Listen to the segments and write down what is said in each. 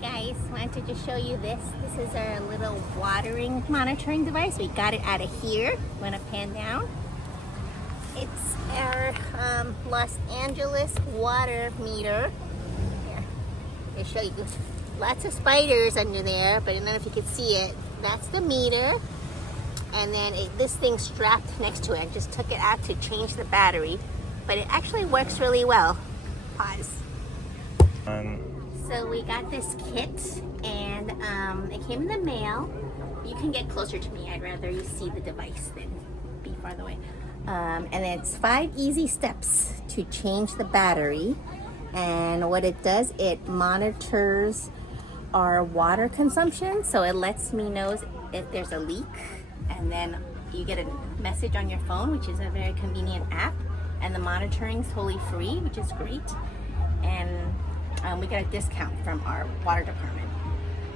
guys, wanted to just show you this. This is our little watering monitoring device. We got it out of here. I'm gonna pan down. It's our Los Angeles water meter. Here, I'll show you. Lots of spiders under there, but I don't know if you can see it. That's the meter. And then this thing's strapped next to it. I just took it out to change the battery, but it actually works really well. Pause. So we got this kit, and it came in the mail. You can get closer to me. I'd rather you see the device than be farther away. And it's 5 easy steps to change the battery. And what it does, it monitors our water consumption. So it lets me know if there's a leak. And then you get a message on your phone, which is a very convenient app. And the monitoring is totally free, which is great. And we got a discount from our water department.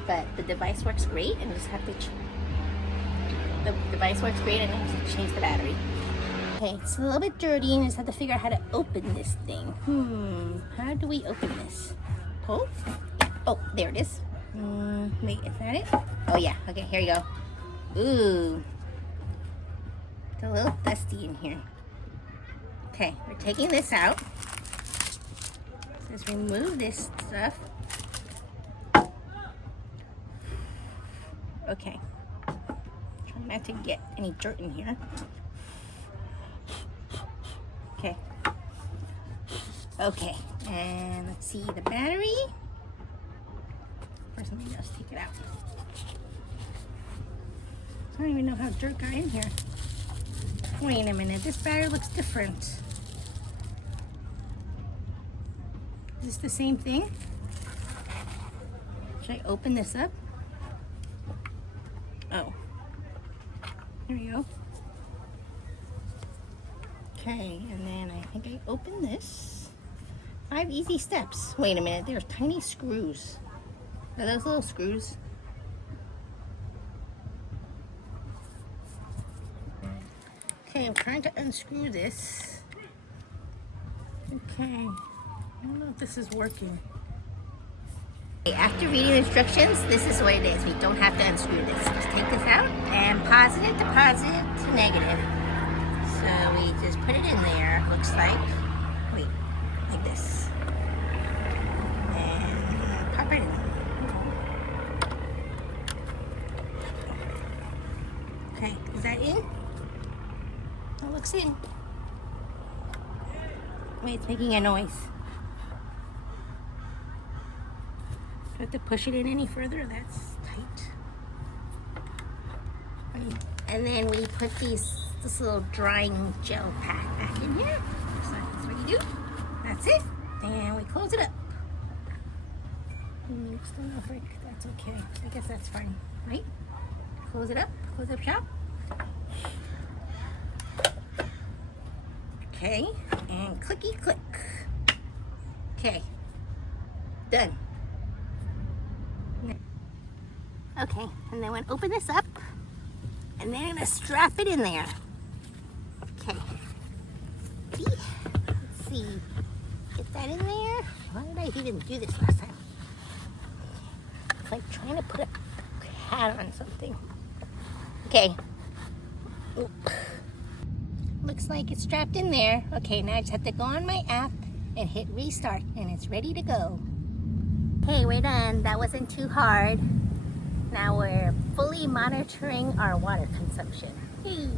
But the device works great, and you just have to change the battery. Okay, it's a little bit dirty, and I just have to figure out how to open this thing. How do we open this? Oh, there it is. Wait, is that it? Oh yeah, okay, here you go. Ooh, it's a little dusty in here. Okay, we're taking this out. Let's remove this stuff. Okay, trying not to get any dirt in here. Okay, and let's see the battery. First, let me just take it out. I don't even know how dirt got in here. Wait a minute, this battery looks different. Is this the same thing? Should I open this up? Oh, here we go. Okay, and then I think I open this. 5 easy steps. Wait a minute, there's tiny screws. Are those little screws? Okay, I'm trying to unscrew this. Okay, I don't know if this is working. After reading the instructions, this is what it is. We don't have to unscrew this. Just take this out and positive to positive to negative. So we just put it in there, looks like. Wait, like this. And pop it in. Okay, is that in? That looks in. Wait, it's making a noise. Do I have to push it in any further? That's tight. And then we put this little drying gel pack back in here. So that's what you do. That's it. And we close it up. Still no break. That's okay. I guess that's fine, right? Close it up shop. Okay, and clicky click. Okay, done. Okay, and then we're gonna open this up, and then I'm gonna strap it in there. Okay, let's see, get that in there. Why did I even do this last time? It's like trying to put a hat on something. Okay. Oop. Looks like it's strapped in there. Okay, now I just have to go on my app and hit restart, and it's ready to go. Okay, we're done. That wasn't too hard. Now we're fully monitoring our water consumption. Hey.